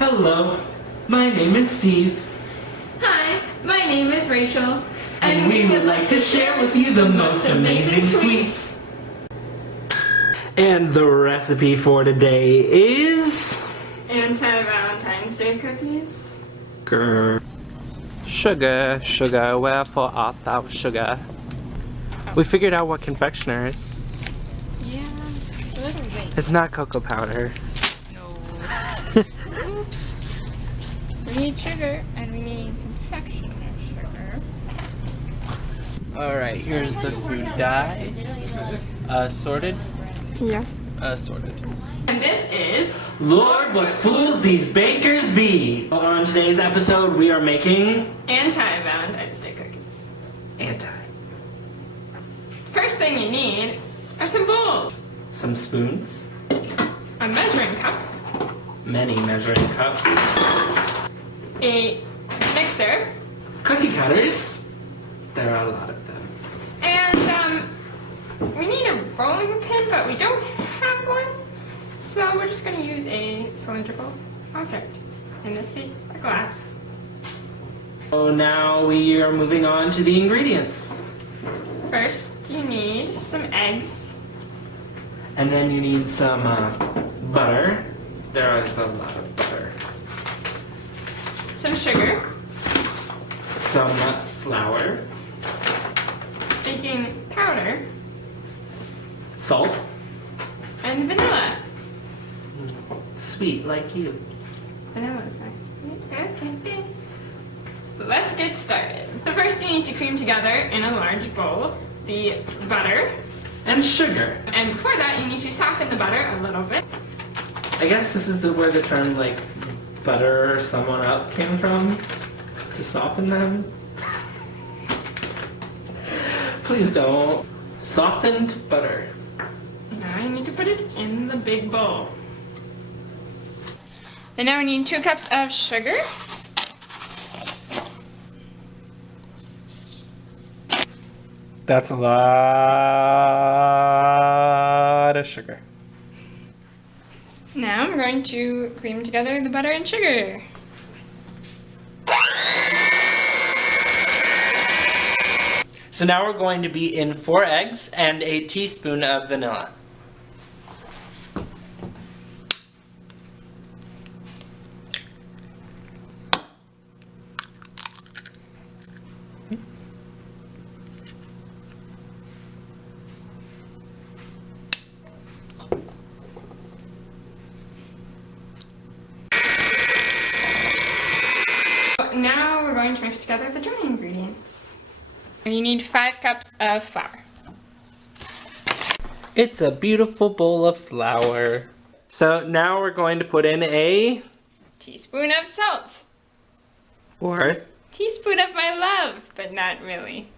Hello, my name is Steve. Hi, my name is Rachel. And we would like to share with you the most amazing sweets. And the recipe for today is... Valentine's Day cookies. Grr. Sugar, sugar, wherefore art thou sugar? We figured out what confectioner is. Yeah, a little bit. It's not cocoa powder. No. Oops. We need sugar and we need confectioner sugar. Alright, here's the food dye. Sorted? Yeah. Sorted. And this is... Lord, what fools these bakers be! On today's episode, we are making... Valentine's Day cookies. First thing you need are some bowls. Some spoons. A measuring cup. Many measuring cups. A mixer. Cookie cutters. There are a lot of them. And, we need a rolling pin, but we don't have one. So we're just going to use a cylindrical object. In this case, a glass. So now we are moving on to the ingredients. First, you need some eggs. And then you need some butter. There is a lot of butter. Some sugar. Some flour. Baking powder. Salt. And vanilla. Sweet like you. Vanilla's nice. Okay, thanks. Let's get started. So first you need to cream together in a large bowl the butter. And sugar. And before that you need to soften the butter a little bit. I guess this is where the term like butter someone up came from. To soften them. Please don't. Softened butter. Now you need to put it in the big bowl. And now we need 2 cups of sugar. That's a lot of sugar. Now I'm going to cream together the butter and sugar. So now we're going to be in 4 eggs and a teaspoon of vanilla. Now we're going to mix together the dry ingredients. You need 5 cups of flour. It's a beautiful bowl of flour. So now we're going to put in a... Teaspoon of salt. Or... Teaspoon of my love, but not really.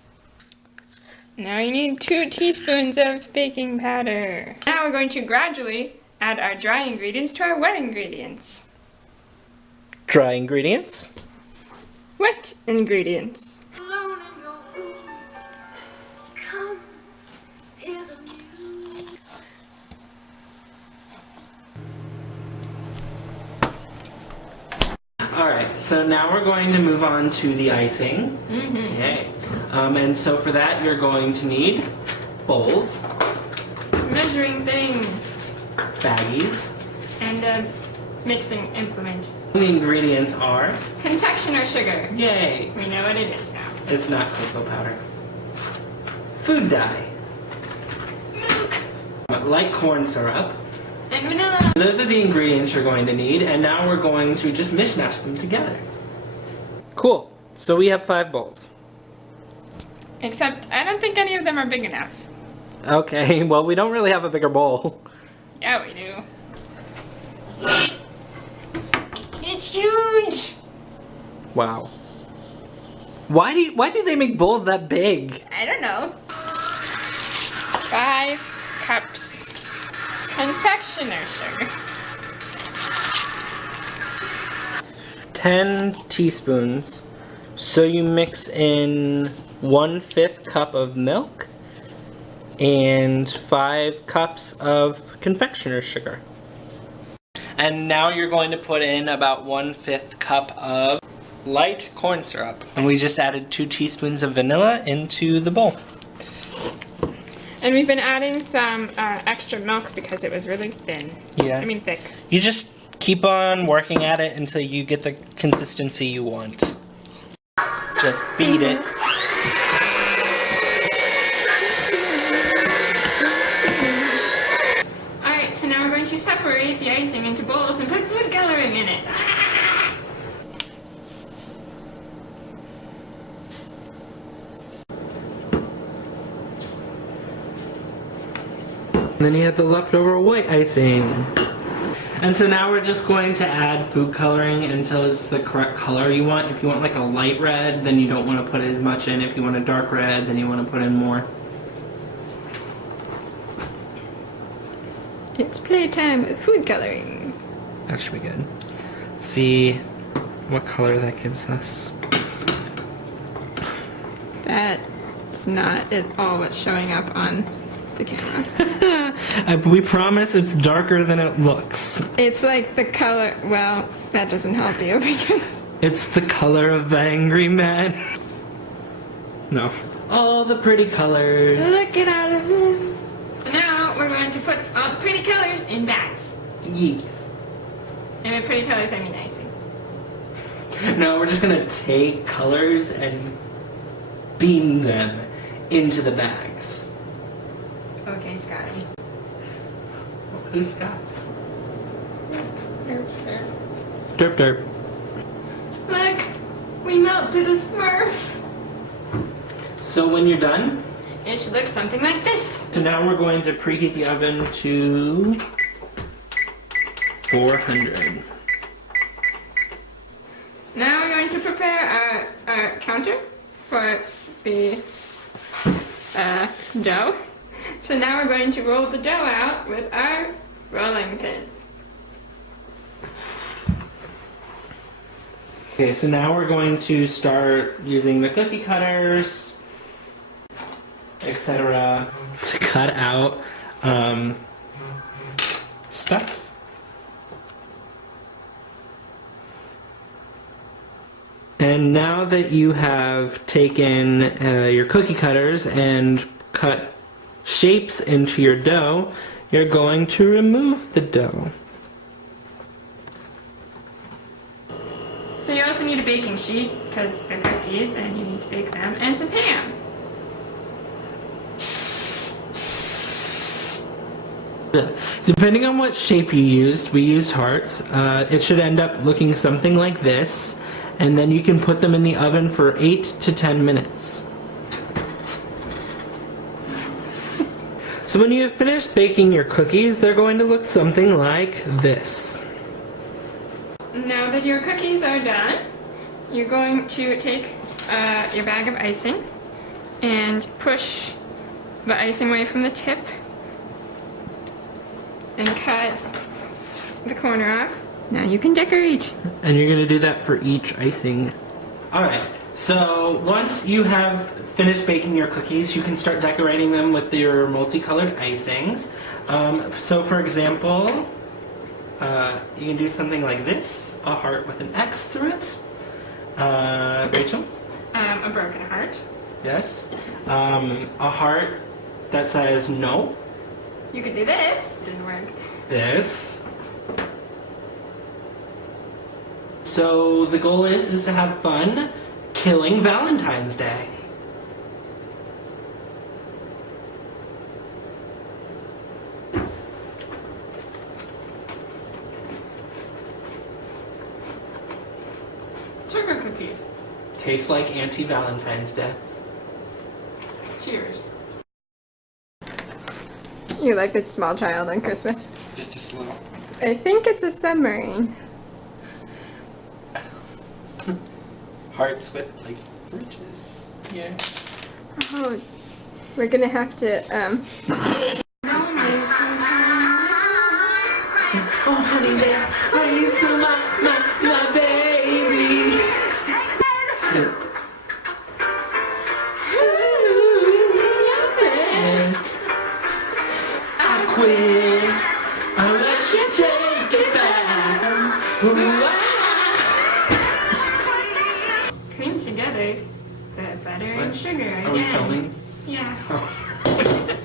Now you need 2 teaspoons of baking powder. Now we're going to gradually add our dry ingredients to our wet ingredients. Dry ingredients. Wet ingredients. Alright, so now we're going to move on to the icing. Okay. And so for that you're going to need bowls, Measuring things. baggies. And a mixing implement. The ingredients are... Confectioner sugar. Yay! We know what it is now. It's not cocoa powder. Food dye. Milk. Light corn syrup. And vanilla. Those are the ingredients you're going to need, and now we're going to just mishmash them together. Cool. So we have 5 bowls. Except I don't think any of them are big enough. Okay, well we don't really have a bigger bowl. Yeah, we do. It's huge! Wow. Why do they make bowls that big? I don't know. 5 cups. Confectioner sugar. 10 teaspoons. So you mix in 1/5 cup of milk and 5 cups of confectioner sugar. And now you're going to put in about 1/5 cup of light corn syrup. And we just added 2 teaspoons of vanilla into the bowl. And we've been adding some extra milk because it was really thin. Yeah. I mean thick. You just keep on working at it until you get the consistency you want. Just beat it. Alright, so now we're going to separate the icing into bowls and put food coloring in it. And then you have the leftover white icing. And so now we're just going to add food coloring until it's the correct color you want. If you want like a light red, then you don't want to put as much in. If you want a dark red, then you want to put in more. It's playtime with food coloring. That should be good. See what color that gives us. That's not at all what's showing up on the camera. We promise it's darker than it looks. It's like the color, well, that doesn't help you because... It's the color of the angry man. No. All the pretty colors. Look it out of him. Now we're going to put all the pretty colors in bags. Yes. And with pretty colors, I mean icing. No, we're just gonna take colors and beam them into the bags. Okay, Scotty. Who's Scott? Derp. Derp derp. Look, we melted a Smurf. So when you're done, It should look something like this. so now we're going to preheat the oven to 400. Now we're going to prepare our counter for the dough. So now we're going to roll the dough out with our rolling pin. Okay, so now we're going to start using the cookie cutters, etc., to cut out stuff. And now that you have taken your cookie cutters and cut shapes into your dough, you're going to remove the dough. So you also need a baking sheet because they're cookies and you need to bake them, and some ham. Depending on what shape you used, we used hearts. It should end up looking something like this, and then you can put them in the oven for 8 to 10 minutes. So when you have finished baking your cookies, they're going to look something like this. Now that your cookies are done, you're going to take your bag of icing and push the icing away from the tip and cut the corner off. Now you can decorate. And you're going to do that for each icing. Alright, so once you have finished baking your cookies, you can start decorating them with your multicolored icings. So for example, you can do something like this, a heart with an X through it. Rachel? A broken heart. Yes. A heart that says no. You could do this. Didn't work. This. So the goal is to have fun killing Valentine's Day. Sugar cookies. Tastes like anti-Valentine's Day. Cheers. You like the small child on Christmas? Just a slow. I think it's a submarine. Hearts with like bridges. Yeah. Oh, we're gonna have to Oh honey there, are you still my baby? I quit. I'll let you take it back. together the butter and sugar again. Are we filming? Yeah. Oh.